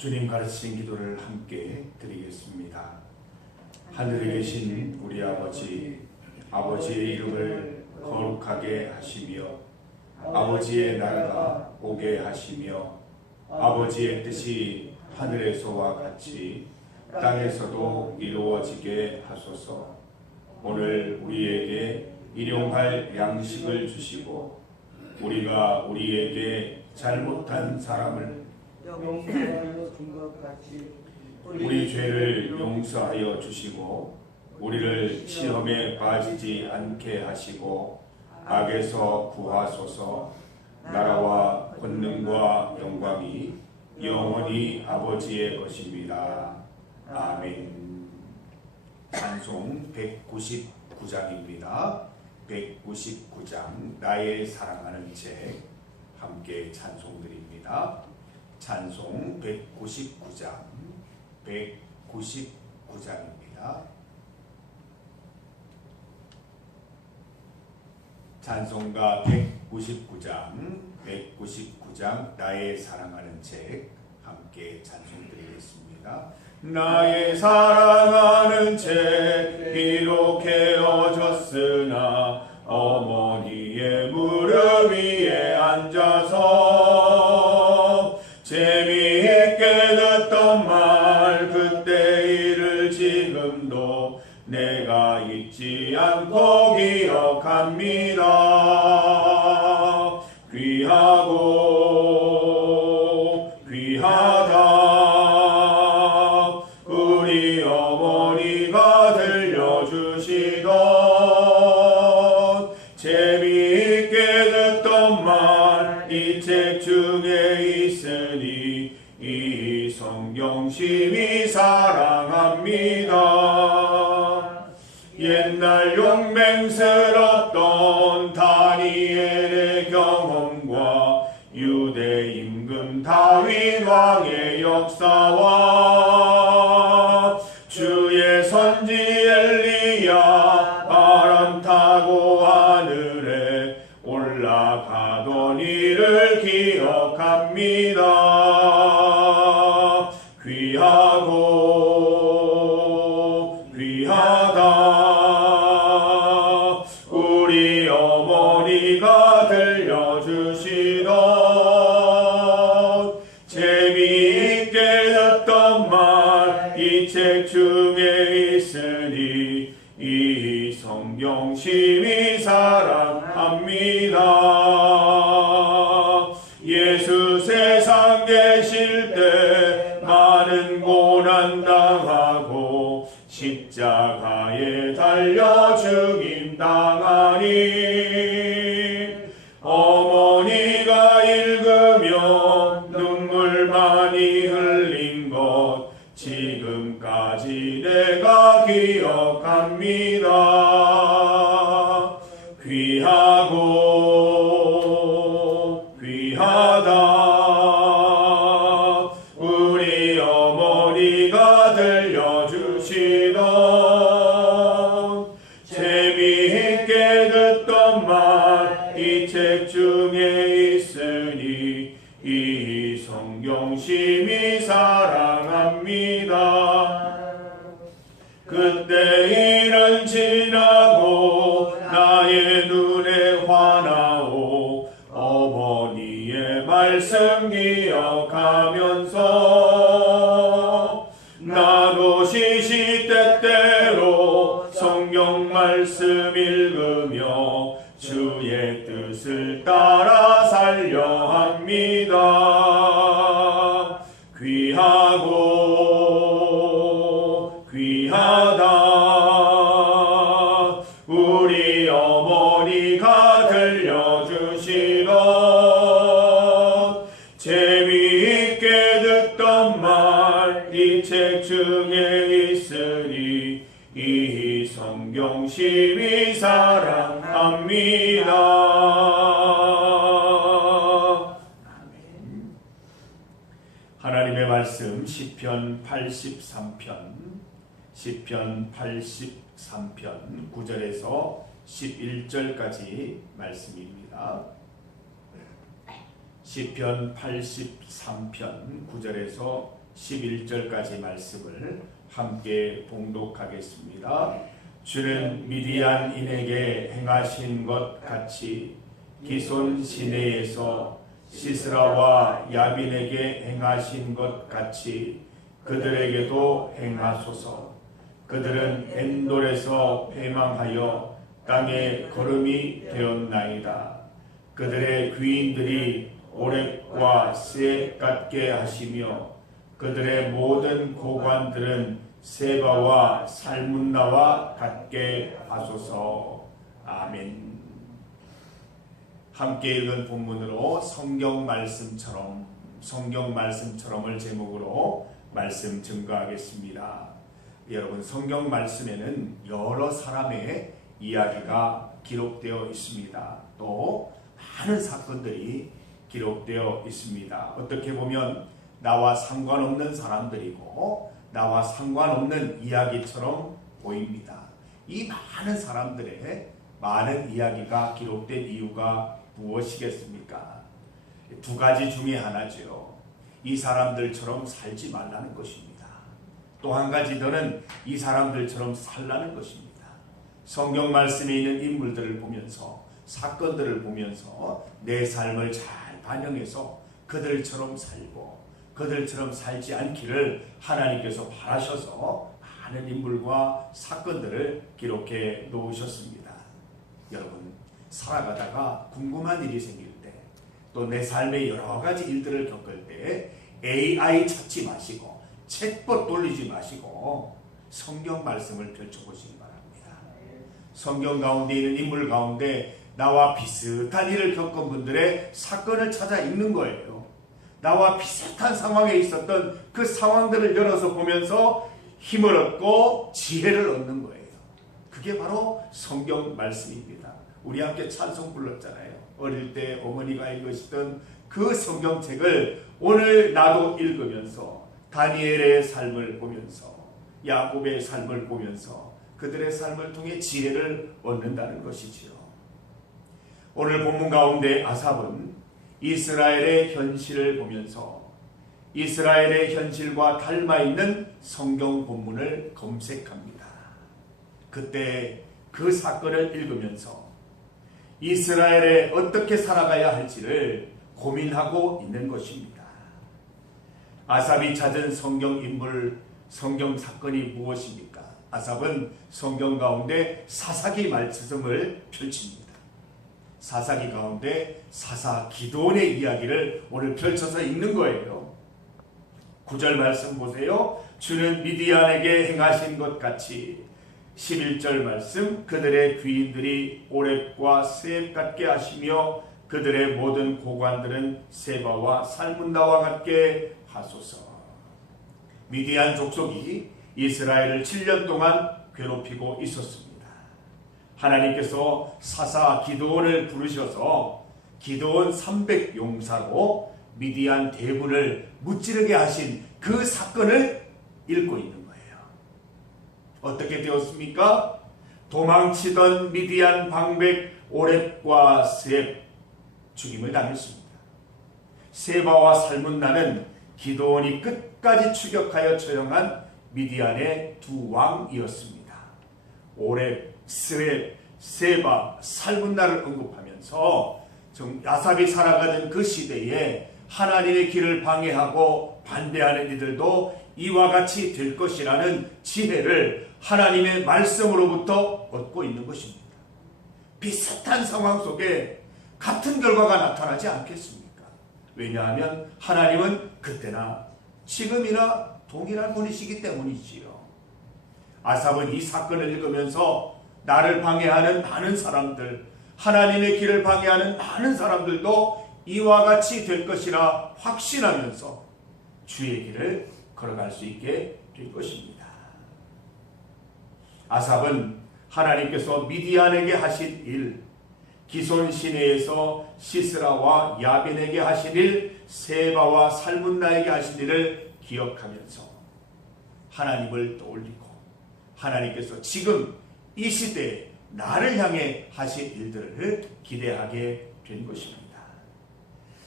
주님 가르치신 기도를 함께 드리겠습니다. 하늘에 계신 우리 아버지, 아버지의 이름을 거룩하게 하시며 아버지의 나라가 오게 하시며 아버지의 뜻이 하늘에서와 같이 땅에서도 이루어지게 하소서. 오늘 우리에게 일용할 양식을 주시고 우리가 우리에게 잘못한 사람을 용서하여 준 것 같이 우리 죄를 용서하여 주시고 우리를 시험에 빠지지 않게 하시고 악에서 구하소서. 나라와 권능과 영광이 영원히 아버지의 것입니다. 아멘. 찬송 199장입니다. 199장 나의 사랑하는 책 함께 찬송드립니다. 찬송 199장 199장입니다. 찬송가 199장 나의 사랑하는 책 함께 찬송드리겠습니다. 나의 사랑하는 책 비록 헤어졌으나 어머니의 무릎 위에 앉아서 재미있게 듣던 말 그때 일을 지금도 내가 잊지 않고 기억합니다. 귀하고 귀하다 우리 어머니가 들려주시던 재미있게 듣던 말 이 책 중에 있으니 이 성경 심히 사랑합니다. 옛날 용맹스럽던 다니엘의 경험과 유대 임금 다윗 왕의 역사와 주의 선지 엘리야 바람 타고 하늘에 올라가던 일을 기억합니다. 귀하고 귀하다 우리 어머니가 들려주시던 재미있게 듣던 말 이 책 중에 있으니 이 성경 심히 사랑합니다. 예수 세상 계실 때 많은 고난 당하고 십자가에 달려 죽임 당하니 어머니가 읽으며 눈물 많이 흘린 것 지금까지 내가 기억합니다. 귀하고 귀하다 우리 어머니가 들려주시던 재미있게 듣던 말 이 책 중에 있으니 이 성경 심히 사랑합니다. 그때 일은 지나고 나의 눈에 환하오 어머니의 말씀 기억하면서 나도 시시때때로 성경 말씀 읽으며 주의 뜻을 따라 살려 합니다. 귀하고 귀하다 우리 어머니가 들려주시던 재미있게 듣던 말 이 책 중에 있으니 이 성경 심히 사랑합니다. 하나님의 말씀 시편 83편 9절에서 11절까지 말씀입니다. 시편 83편 9절에서 11절까지 말씀을 함께 봉독하겠습니다. 주는 미디안인에게 행하신 것 같이 기손 시내에서 시스라와 야빈에게 행하신 것 같이 그들에게도 행하소서. 그들은 엔돌에서 패망하여 땅에 거름이 되었나이다. 그들의 귀인들이 오렙과 스엡 같게 하시며 그들의 모든 고관들은 세바와 살문나와 같게 하소서. 아멘. 함께 읽은 본문으로 성경 말씀처럼을 제목으로 말씀 증거하겠습니다. 여러분, 성경 말씀에는 여러 사람의 이야기가 기록되어 있습니다. 또 많은 사건들이 기록되어 있습니다. 어떻게 보면 나와 상관없는 사람들이고 나와 상관없는 이야기처럼 보입니다. 이 많은 사람들의 많은 이야기가 기록된 이유가 무엇이겠습니까? 두 가지 중에 하나죠. 이 사람들처럼 살지 말라는 것입니다. 또 한 가지 더는 이 사람들처럼 살라는 것입니다. 성경 말씀에 있는 인물들을 보면서, 사건들을 보면서 내 삶을 잘 반영해서 그들처럼 살고 그들처럼 살지 않기를 하나님께서 바라셔서 많은 인물과 사건들을 기록해 놓으셨습니다. 여러분, 살아가다가 궁금한 일이 생길 때, 또 내 삶의 여러 가지 일들을 겪을 때 AI 찾지 마시고 책봇 돌리지 마시고 성경 말씀을 펼쳐보시기 바랍니다. 성경 가운데 있는 인물 가운데 나와 비슷한 일을 겪은 분들의 사건을 찾아 읽는 거예요. 나와 비슷한 상황에 있었던 그 상황들을 열어서 보면서 힘을 얻고 지혜를 얻는 거예요. 그게 바로 성경 말씀입니다. 우리 함께 찬송 불렀잖아요. 어릴 때 어머니가 읽으시던 그 성경책을 오늘 나도 읽으면서 다니엘의 삶을 보면서 야곱의 삶을 보면서 그들의 삶을 통해 지혜를 얻는다는 것이지요. 오늘 본문 가운데 아삽은 이스라엘의 현실을 보면서 이스라엘의 현실과 닮아있는 성경 본문을 검색합니다. 그때 그 사건을 읽으면서 이스라엘에 어떻게 살아가야 할지를 고민하고 있는 것입니다. 아삽이 찾은 성경 인물, 성경 사건이 무엇입니까? 아삽은 성경 가운데 사사기 말씀을 펼칩니다. 사사기 가운데 사사 기드온의 이야기를 오늘 펼쳐서 읽는 거예요. 9절 말씀 보세요. 주는 미디안에게 행하신 것 같이 11절 말씀 그들의 귀인들이 오렙과 스엡 같게 하시며 그들의 모든 고관들은 세바와 살문나와 같게 하소서. 미디안 족속이 이스라엘을 7년 동안 괴롭히고 있었습니다. 하나님께서 사사 기드온을 부르셔서 기드온 300용사로 미디안 대군을 무찌르게 하신 그 사건을 읽고 있는 거예요. 어떻게 되었습니까? 도망치던 미디안 방백 오렙과 스엡 죽임을 당했습니다. 세바와 살문나는 기드온이 끝까지 추격하여 처형한 미디안의 두 왕이었습니다. 오렙, 스엡, 세바, 살문나를 언급하면서 아삽이 살아가던 그 시대에 하나님의 길을 방해하고 반대하는 이들도 이와 같이 될 것이라는 지혜를 하나님의 말씀으로부터 얻고 있는 것입니다. 비슷한 상황 속에 같은 결과가 나타나지 않겠습니까? 왜냐하면 하나님은 그때나 지금이나 동일한 분이시기 때문이지요. 아삽은 이 사건을 읽으면서 나를 방해하는 많은 사람들, 하나님의 길을 방해하는 많은 사람들도 이와 같이 될 것이라 확신하면서 주의 길을 걸어갈 수 있게 될 것입니다. 아삽은 하나님께서 미디안에게 하신 일, 기손 시내에서 시스라와 야빈에게 하신 일, 세바와 살문나에게 하신 일을 기억하면서 하나님을 떠올리고 하나님께서 지금 이 시대에 나를 향해 하신 일들을 기대하게 된 것입니다.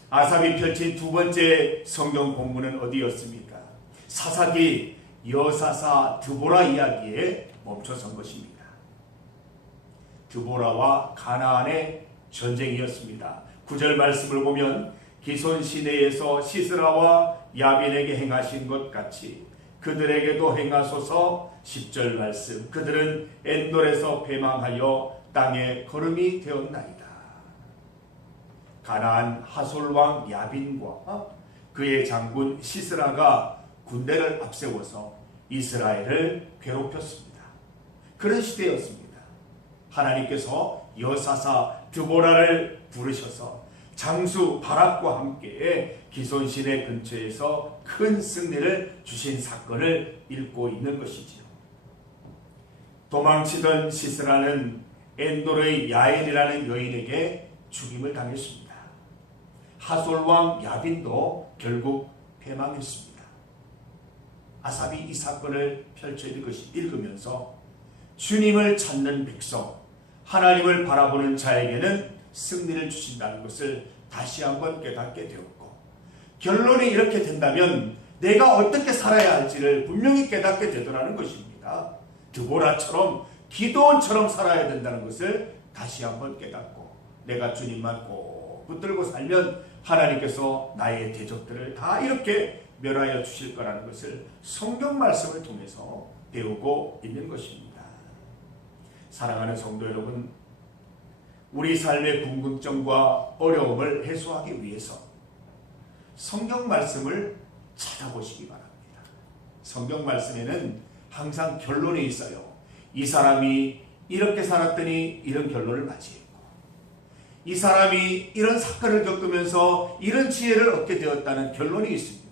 아삽이 펼친 두 번째 성경 본문은 어디였습니까? 사사기 여사사 드보라 이야기에 멈춰선 것입니다. 드보라와 가나안의 전쟁이었습니다. 9절 말씀을 보면 기손 시내에서 시스라와 야빈에게 행하신 것 같이 그들에게도 행하소서. 10절 말씀, 그들은 엔돌에서 패망하여 땅에 거름이 되었나이다. 가나안 하솔왕 야빈과 그의 장군 시스라가 군대를 앞세워서 이스라엘을 괴롭혔습니다. 그런 시대였습니다. 하나님께서 여사사 드보라를 부르셔서 장수 바락과 함께 기손 시내 근처에서 큰 승리를 주신 사건을 읽고 있는 것이지요. 도망치던 시스라는 엔돌의 야엘이라는 여인에게 죽임을 당했습니다. 하솔왕 야빈도 결국 패망했습니다. 아삽이 이 사건을 펼쳐 읽으면서 주님을 찾는 백성, 하나님을 바라보는 자에게는 승리를 주신다는 것을 다시 한번 깨닫게 되었고, 결론이 이렇게 된다면 내가 어떻게 살아야 할지를 분명히 깨닫게 되더라는 것입니다. 드보라처럼 기도원처럼 살아야 된다는 것을 다시 한번 깨닫고, 내가 주님만 꼭 붙들고 살면 하나님께서 나의 대적들을 다 이렇게 멸하여 주실 거라는 것을 성경 말씀을 통해서 배우고 있는 것입니다. 사랑하는 성도 여러분, 우리 삶의 궁금증과 어려움을 해소하기 위해서 성경 말씀을 찾아보시기 바랍니다. 성경 말씀에는 항상 결론이 있어요. 이 사람이 이렇게 살았더니 이런 결론을 맞이했고, 이 사람이 이런 사건을 겪으면서 이런 지혜를 얻게 되었다는 결론이 있습니다.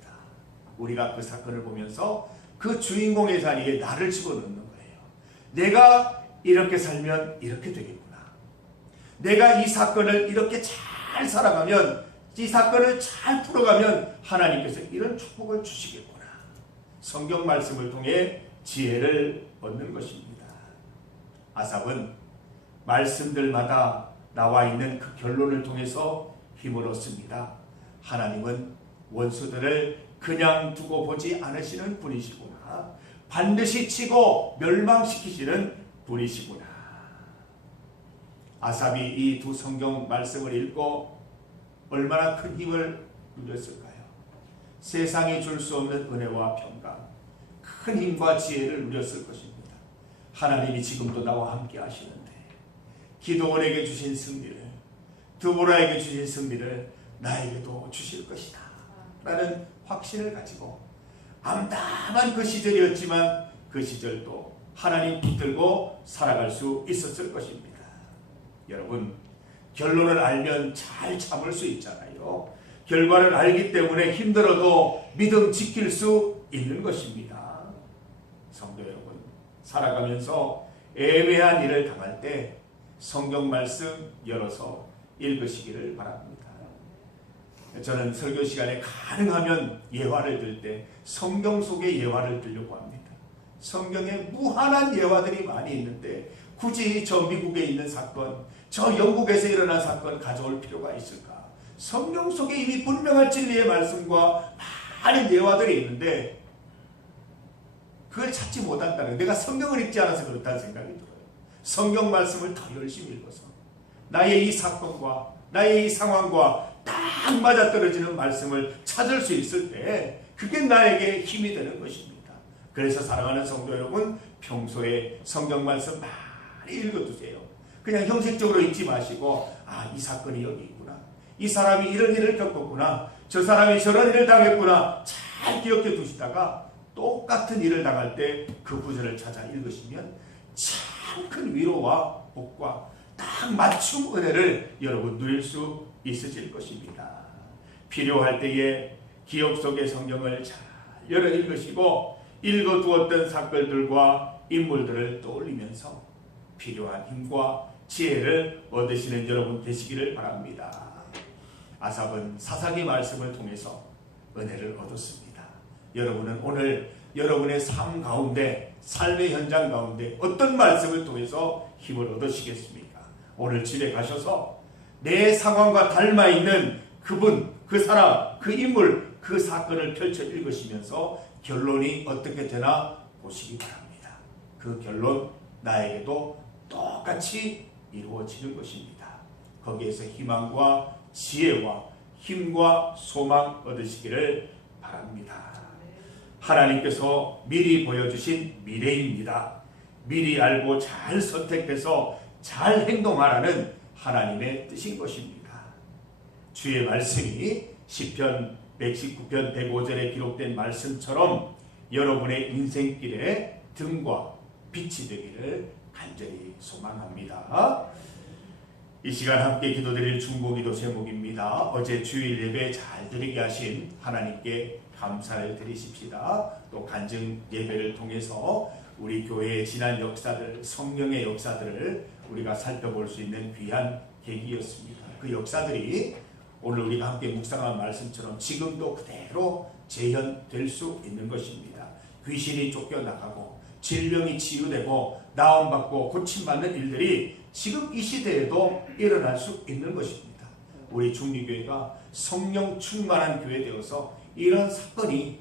우리가 그 사건을 보면서 그 주인공의 자리에 나를 집어넣는 거예요. 내가 이렇게 살면 이렇게 되겠구나. 내가 이 사건을 이렇게 잘 살아가면, 이 사건을 잘 풀어가면 하나님께서 이런 축복을 주시겠구나. 성경 말씀을 통해 지혜를 얻는 것입니다. 아삽은 말씀들마다 나와 있는 그 결론을 통해서 힘을 얻습니다. 하나님은 원수들을 그냥 두고 보지 않으시는 분이시구나. 반드시 치고 멸망시키시는 분이시구나. 아삽이 이 두 성경 말씀을 읽고 얼마나 큰 힘을 누렸을까요? 세상이 줄 수 없는 은혜와 평강, 큰 힘과 지혜를 누렸을 것입니다. 하나님이 지금도 나와 함께 하시는데 기드온에게 주신 승리를, 드보라에게 주신 승리를 나에게도 주실 것이다 라는 확신을 가지고, 암담한 그 시절이었지만 그 시절도 하나님 붙들고 살아갈 수 있었을 것입니다. 여러분, 결론을 알면 잘 참을 수 있잖아요. 결과를 알기 때문에 힘들어도 믿음 지킬 수 있는 것입니다. 성도 여러분, 살아가면서 애매한 일을 당할 때 성경 말씀 열어서 읽으시기를 바랍니다. 저는 설교 시간에 가능하면 예화를 들 때 성경 속의 예화를 들려고 합니다. 성경에 무한한 예화들이 많이 있는데 굳이 저 미국에 있는 사건, 저 영국에서 일어난 사건 가져올 필요가 있을까? 성경 속에 이미 분명한 진리의 말씀과 많은 예화들이 있는데 그걸 찾지 못한다는, 내가 성경을 읽지 않아서 그렇다는 생각이 들어요. 성경 말씀을 더 열심히 읽어서 나의 이 사건과 나의 이 상황과 딱 맞아떨어지는 말씀을 찾을 수 있을 때 그게 나에게 힘이 되는 것입니다. 그래서 사랑하는 성도 여러분, 평소에 성경 말씀 많이 읽어두세요. 그냥 형식적으로 읽지 마시고, 이 사건이 여기 있구나, 이 사람이 이런 일을 겪었구나, 저 사람이 저런 일을 당했구나, 잘 기억해 두시다가 똑같은 일을 당할 때 그 구절을 찾아 읽으시면 참 큰 위로와 복과 딱 맞춤 은혜를 여러분 누릴 수 있으실 것입니다. 필요할 때에 기억 속의 성경을 잘 열어 읽으시고 읽어두었던 사건들과 인물들을 떠올리면서 필요한 힘과 지혜를 얻으시는 여러분 되시기를 바랍니다. 아삽은 사사기 말씀을 통해서 은혜를 얻었습니다. 여러분은 오늘 여러분의 삶 가운데, 삶의 현장 가운데 어떤 말씀을 통해서 힘을 얻으시겠습니까? 오늘 집에 가셔서 내 상황과 닮아있는 그분, 그 사람, 그 인물, 그 사건을 펼쳐 읽으시면서 결론이 어떻게 되나 보시기 바랍니다. 그 결론 나에게도 똑같이 이루어지는 것입니다. 거기에서 희망과 지혜와 힘과 소망 얻으시기를 바랍니다. 하나님께서 미리 보여주신 미래입니다. 미리 알고 잘 선택해서 잘 행동하라는 하나님의 뜻인 것입니다. 주의 말씀이 시편 119편 105절에 기록된 말씀처럼 여러분의 인생길에 등과 빛이 되기를 간절히 소망합니다. 이 시간 함께 기도드릴 중보기도 제목입니다. 어제 주일 예배 잘 드리게 하신 하나님께 감사를 드리십시다. 또 간증 예배를 통해서 우리 교회의 지난 역사들, 성령의 역사들을 우리가 살펴볼 수 있는 귀한 계기였습니다. 그 역사들이 오늘 우리가 함께 묵상한 말씀처럼 지금도 그대로 재현될 수 있는 것입니다. 귀신이 쫓겨나가고 질병이 치유되고 나음받고 고침받는 일들이 지금 이 시대에도 일어날 수 있는 것입니다. 우리 중리교회가 성령 충만한 교회 되어서 이런 사건이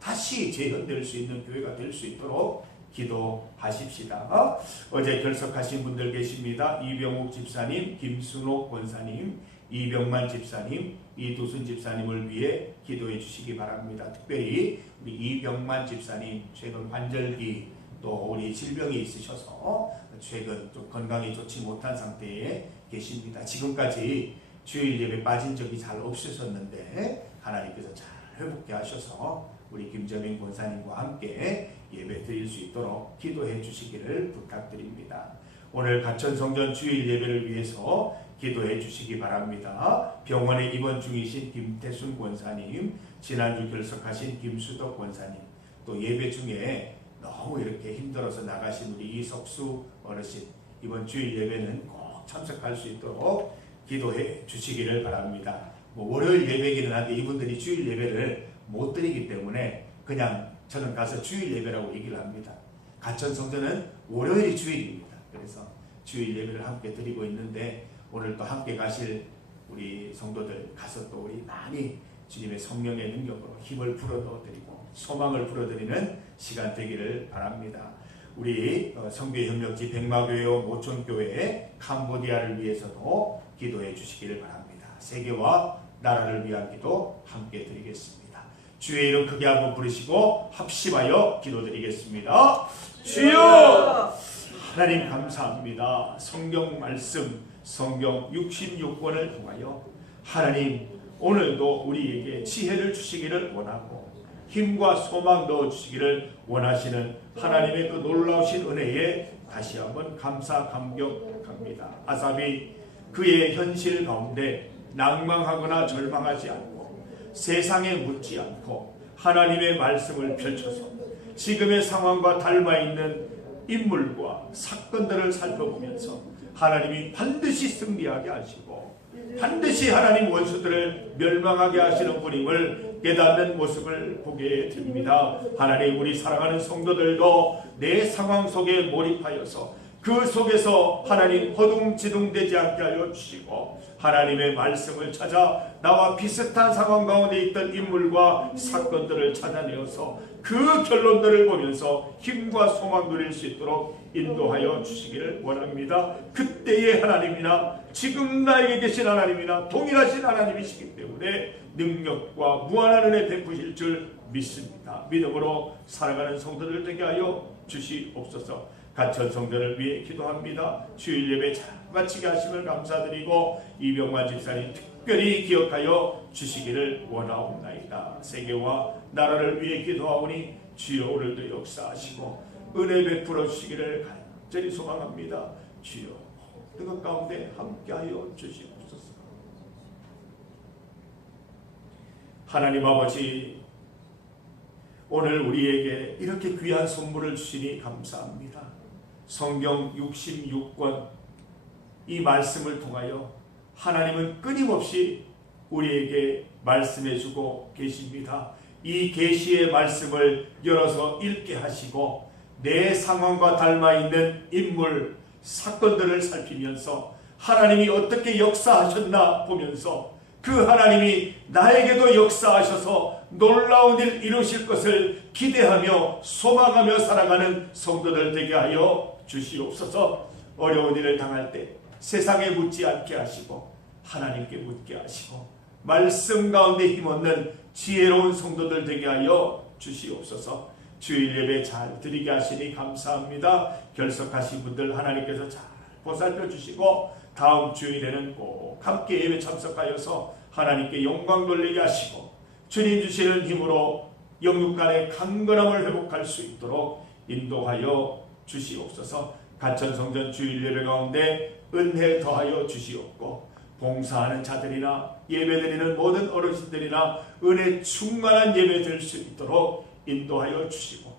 다시 재현될 수 있는 교회가 될 수 있도록 기도하십시다. 어제 결석하신 분들 계십니다. 이병욱 집사님, 김순옥 권사님, 이병만 집사님, 이두순 집사님을 위해 기도해 주시기 바랍니다. 특별히 우리 이병만 집사님 최근 관절기 또 우리 질병이 있으셔서 최근 좀 건강이 좋지 못한 상태에 계십니다. 지금까지 주일 예배 빠진 적이 잘 없으셨는데 하나님께서 잘 회복해 하셔서 우리 김재민 권사님과 함께 예배 드릴 수 있도록 기도해 주시기를 부탁드립니다. 오늘 가천성전 주일 예배를 위해서 기도해 주시기 바랍니다. 병원에 입원 중이신 김태순 권사님, 지난주 결석하신 김수덕 권사님, 또 예배 중에 너무 이렇게 힘들어서 나가신 우리 이석수 어르신, 이번 주일 예배는 꼭 참석할 수 있도록 기도해 주시기를 바랍니다. 월요일 예배기는 한데 이분들이 주일 예배를 못 드리기 때문에 그냥 저는 가서 주일 예배라고 얘기를 합니다. 가천성전은 월요일이 주일입니다. 그래서 주일 예배를 함께 드리고 있는데 오늘 또 함께 가실 우리 성도들 가서 또 우리 많이 주님의 성령의 능력으로 힘을 불어넣어드리고 소망을 불어드리는 시간 되기를 바랍니다. 우리 성교협력지 백마교회와 모촌교회 캄보디아를 위해서도 기도해 주시기를 바랍니다. 세계와 나라를 위한 기도 함께 드리겠습니다. 주의 이름 크게 한번 부르시고 합심하여 기도드리겠습니다. 주여! 하나님 감사합니다. 성경 말씀 성경 66권을 통하여 하나님 오늘도 우리에게 지혜를 주시기를 원하고 힘과 소망 넣어주시기를 원하시는 하나님의 그 놀라우신 은혜에 다시 한번 감사 감격합니다. 아삽이 그의 현실 가운데 낭망하거나 절망하지 않고 세상에 묻지 않고 하나님의 말씀을 펼쳐서 지금의 상황과 닮아있는 인물과 사건들을 살펴보면서 하나님이 반드시 승리하게 하시고 반드시 하나님 원수들을 멸망하게 하시는 분임을 깨닫는 모습을 보게 됩니다. 하나님 우리 사랑하는 성도들도 내 상황 속에 몰입하여서 그 속에서 하나님 허둥지둥되지 않게 하여 주시고 하나님의 말씀을 찾아 나와 비슷한 상황 가운데 있던 인물과 사건들을 찾아내어서 그 결론들을 보면서 힘과 소망 누릴 수 있도록 인도하여 주시기를 원합니다. 그때의 하나님이나 지금 나에게 계신 하나님이나 동일하신 하나님이시기 때문에 능력과 무한한 은혜 베푸실 줄 믿습니다. 믿음으로 살아가는 성도들 되게 하여 주시옵소서. 가천성전을 위해 기도합니다. 주일 예배 잘 마치게 하심을 감사드리고 이병만 집사님 특별히 기억하여 주시기를 원하옵나이다. 세계와 나라를 위해 기도하오니 주여 오늘도 역사하시고 은혜 베풀어 주시기를 간절히 소망합니다. 주여 그것 가운데 함께하여 주시옵소서. 하나님 아버지 오늘 우리에게 이렇게 귀한 선물을 주시니 감사합니다. 성경 66권 이 말씀을 통하여 하나님은 끊임없이 우리에게 말씀해주고 계십니다. 이 계시의 말씀을 열어서 읽게 하시고 내 상황과 닮아있는 인물, 사건들을 살피면서 하나님이 어떻게 역사하셨나 보면서 그 하나님이 나에게도 역사하셔서 놀라운 일 이루실 것을 기대하며 소망하며 살아가는 성도들 되게 하여 주시옵소서. 어려운 일을 당할 때 세상에 묻지 않게 하시고 하나님께 묻게 하시고 말씀 가운데 힘없는 지혜로운 성도들 되게 하여 주시옵소서. 주일 예배 잘 드리게 하시니 감사합니다. 결석하신 분들 하나님께서 잘 보살펴 주시고 다음 주일에는 꼭 함께 예배 참석하여서 하나님께 영광 돌리게 하시고 주님 주시는 힘으로 영육간의 강건함을 회복할 수 있도록 인도하여 주시옵소서. 가천성전 주일 예배 가운데 은혜 더하여 주시옵고 봉사하는 자들이나 예배드리는 모든 어르신들이나 은혜 충만한 예배 될 수 있도록 인도하여 주시고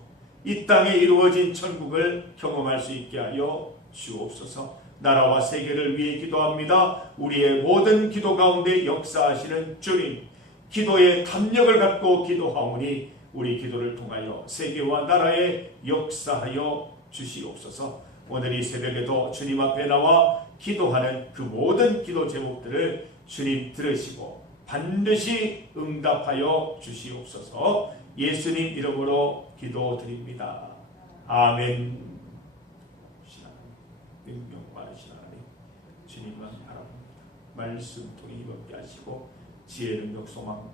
이 땅에 이루어진 천국을 경험할 수 있게 하여 주옵소서. 나라와 세계를 위해 기도합니다. 우리의 모든 기도 가운데 역사하시는 주님, 기도의 담력을 갖고 기도하오니 우리 기도를 통하여 세계와 나라에 역사하여 주시옵소서. 오늘 이 새벽에도 주님 앞에 나와 기도하는 그 모든 기도 제목들을 주님 들으시고 반드시 응답하여 주시옵소서. 예수님 이름으로 기도드립니다. 아멘. 능력 많으신 하나님, 주님만 바라봅니다. 말씀 통해 힘없게 하시고 지혜 능력 소망